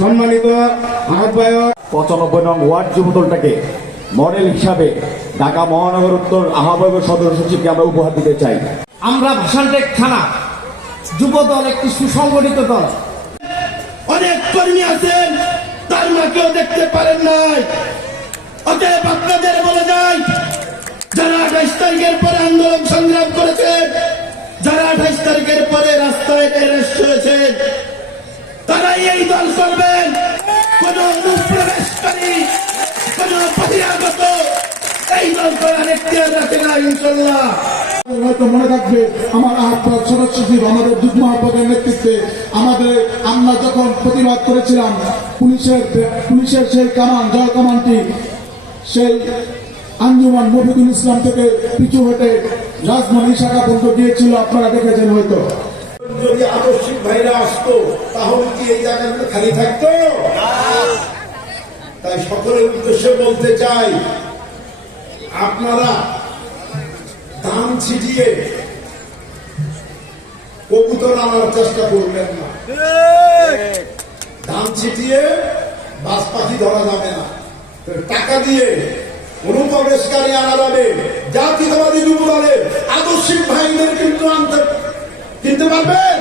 সম্মানিত আহ্বায়ক 95 নং ওয়ার্ড যুবদলটাকে মডেল হিসাবে ঢাকা মহানগর উত্তর আহ্বায়ক সদস্য সচিবকে আমরা উপহার দিতে চাই। আমরা ভাষানটেক থানা যুবদল একটি সুসংগঠিত দল। অনেক কর্মী আছেন তার মাকেও দেখতে পারেন নাই। অতএব আপনাদের বলে যাই, যারা 28 তারিখের পরে আন্দোলন সংগ্রাম করেছেন, যারা 28 তারিখের পরে রাস্তায় অ্যারেস্ট হয়েছেন, তারাই এই দল করবেন। কোন অনুপ্রবেশকারী, কোন বহিরাগত এই দল করার এখতিয়ার রাখে না ইনশাল্লাহ। হয়তো মনে থাকবে আমার আহ্বায়ক সদস্য সচিব আমাদের যুগ্ম আহ্বায়কের নেতৃত্বে আমরা যখন প্রতিবাদ করেছিলাম পুলিশের সেই কামান, জয় কামানটি সেই আঞ্জুমান মফিদুল ইসলাম থেকে পিছু হেঁটে রাজমহল শাখা পর্যন্ত গিয়েছিল, আপনারা দেখেছেন হয়তো। যদি আদর্শিক ভাইরা আসতো তাহলে কি এই জায়গাগুলো খালি থাকতো? তাই সকলের উদ্দেশ্যে বলতে চাই, আপনারা ধান ছিটিয়ে কবুতর আনার চেষ্টা করবেন না। ধান ছিটিয়ে বাজ পাখি ধরা যাবে না। টাকা দিয়ে অনুপ্রবেশকারী আনা যাবে। জাতীয়তাবাদী যুব দলের আদর্শিক ভাইদের কিন্তু কিনতে পারবেন।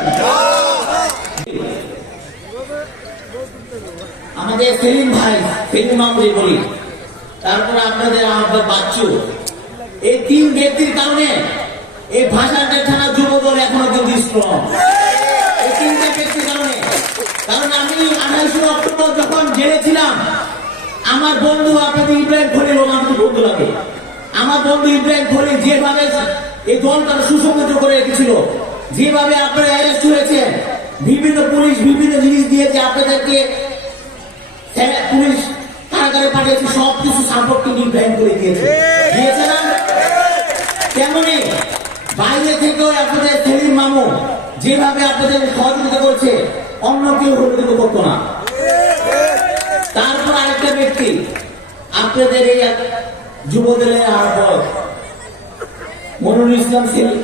আমাদের সেলিম ভাই, সেলিম মামুনি বলি, তারপরে আপনাদের আহ্বায়ক বাচ্চু, এই 3 ব্যক্তির কারণে এই ভাষানটেক থানা যুবদল এখনো কিন্তু স্ট্রং। এই 3টা ব্যক্তির কারণে। কারণ আমি 28 অক্টোবর যখন জেলেছিলাম, আমার বন্ধু আপনাদের ইব্রাহিম খলিল, আমাদের বন্ধু লাগে, আমার বন্ধু ইব্রাহিম খলিল যেভাবে এই দলটা সুসংগঠিত করে রেখেছিল, যেভাবে আপনারা অ্যারেস্ট হয়েছেন, বিভিন্ন পুলিশ বিভিন্ন জিনিস দিয়েছে আপনাদেরকে, পুলিশ কারাগারে পাঠিয়েছে, সবকিছু সাপোর্ট কিন্তু ইব্রাহিম করে দিয়েছে না? তেমনি বাইরে থেকেও আপনাদের সেলিম মামু যেভাবে আপনাদের সহযোগিতা করছে, অন্য কেউ সহযোগিতা করতো না। তারপর আরেকটা ব্যক্তি আপনাদের এই যুবদলের আহ্বায়ক মনিরুল ইসলাম সেলিম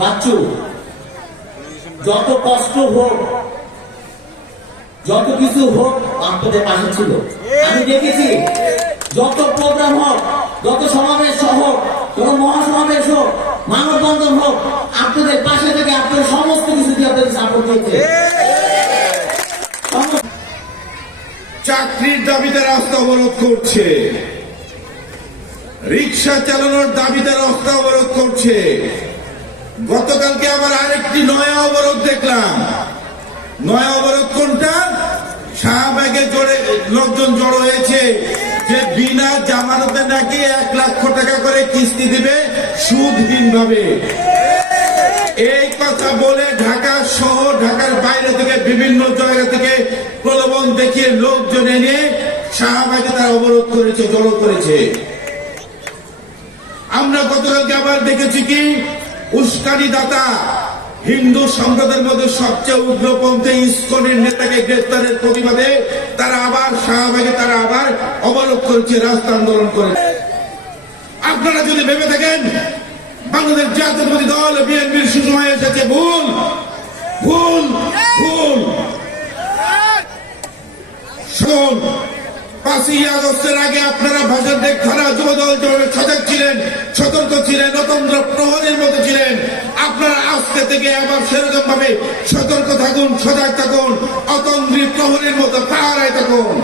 বাচ্চু, যত কষ্ট হোক, যত কিছু হোক, আপনাদের পাশে ছিল। আমি দেখেছি যত প্রোগ্রাম হোক, যত সমাবেশ হোক, যত মহাসমাবেশ হোক, মানববন্ধন হোক, আপনাদের পাশে থেকে আপনাদের সমস্ত কিছু দিয়ে আপনাদের সাপোর্ট দিয়েছে। চাকরির দাবিতে রাস্তা অবরোধ করছে, রিক্সা চালানোর দাবিতে রাস্তা অবরোধ করছে। গতকালকে আবার আরেকটি নয়া অবরোধ দেখলাম। নয়া অবরোধ কোনটা? শাহবাগে লোকজন জড়ো হয়েছে যে বিনা জামানতে নাকি 1 লক্ষ টাকা করে কিস্তি দিবে সুদহীন ভাবে। এই কথা বলে ঢাকা সহ ঢাকার বাইরে থেকে বিভিন্ন জায়গা থেকে প্রলোভন দেখিয়ে লোকজন এনে শাহবাগে তারা অবরোধ করেছে, জড়ো করেছে। আমরা গতকালকে আবার দেখেছি কি, উস্কানি দাতা হিন্দু সম্প্রদায়ের মধ্যে সবচেয়ে উগ্রপন্থী ইসকনের নেতাকে গ্রেফতারের প্রতিবাদে তারা আবার শাহবাগে তারা আবার অবরোধ করেছে, রাস্তা আন্দোলন করে। আপনারা যদি ভেবে থাকেন বাংলাদেশ জাতীয়তাবাদী দল বিএনপির সুসময় এসেছে, ভুল ভুল ভুল। শুনুন, 5ই আগস্টের আগে আপনারা ভাষানটেক থানা যুবদল যেভাবে সজাগ ছিলেন, সতর্ক ছিলেন, অতন্ত্র প্রহরীর মতো ছিলেন, আপনারা আজকে থেকে আবার সেরকম ভাবে সতর্ক থাকুন, সজাগ থাকুন, অতন্ত্রী প্রহরীর মতো পাহারায় থাকুন।